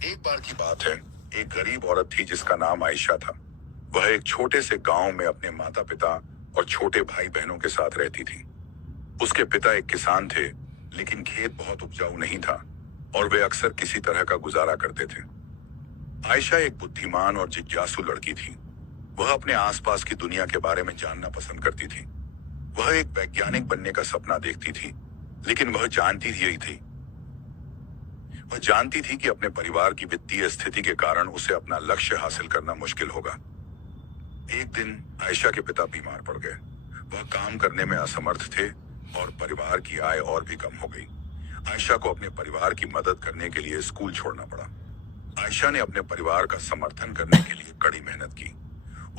एक बार की बात है, एक गरीब औरत थी जिसका नाम आयशा था। वह एक छोटे से गांव में अपने माता पिता और छोटे भाई बहनों के साथ रहती थी। उसके पिता एक किसान थे, लेकिन खेत बहुत उपजाऊ नहीं था और वे अक्सर किसी तरह का गुजारा करते थे। आयशा एक बुद्धिमान और जिज्ञासु लड़की थी। वह अपने आसपास की दुनिया के बारे में जानना पसंद करती थी। वह एक वैज्ञानिक बनने का सपना देखती थी, लेकिन वह जानती थी कि अपने परिवार की वित्तीय स्थिति के कारण उसे अपना लक्ष्य हासिल करना मुश्किल होगा। एक दिन आयशा के पिता बीमार पड़ गए। वह काम करने में असमर्थ थे और परिवार की आय और भी कम हो गई। आयशा को अपने परिवार की मदद करने के लिए स्कूल छोड़ना पड़ा। आयशा ने अपने परिवार का समर्थन करने के लिए कड़ी मेहनत की।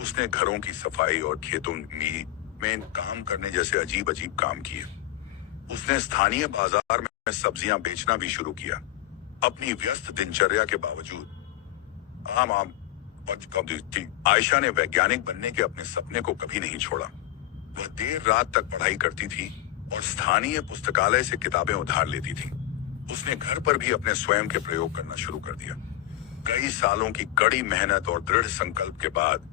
उसने घरों की सफाई और खेतों में काम करने जैसे अजीब अजीब काम किए। उसने स्थानीय बाजार में सब्जियां बेचना भी शुरू किया। अपनी व्यस्त दिनचर्या के बावजूद आम आम थी, आयशा ने वैज्ञानिक बनने के अपने सपने को कभी नहीं छोड़ा। वह देर रात तक पढ़ाई करती थी और स्थानीय पुस्तकालय से किताबें उधार लेती थी। उसने घर पर भी अपने स्वयं के प्रयोग करना शुरू कर दिया। कई सालों की कड़ी मेहनत और दृढ़ संकल्प के बाद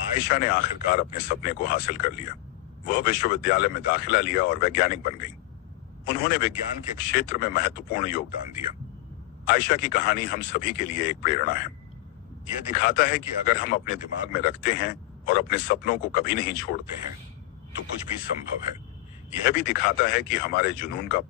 आयशा ने आखिरकार अपने सपने को हासिल कर लिया। वह विश्वविद्यालय में दाखिला लिया और वैज्ञानिक बन गई। उन्होंने विज्ञान के क्षेत्र में महत्वपूर्ण योगदान दिया। आयशा की कहानी हम सभी के लिए एक प्रेरणा है। यह दिखाता है कि अगर हम अपने दिमाग में रखते हैं और अपने सपनों को कभी नहीं छोड़ते हैं, तो कुछ भी संभव है। यह भी दिखाता है कि हमारे जुनून का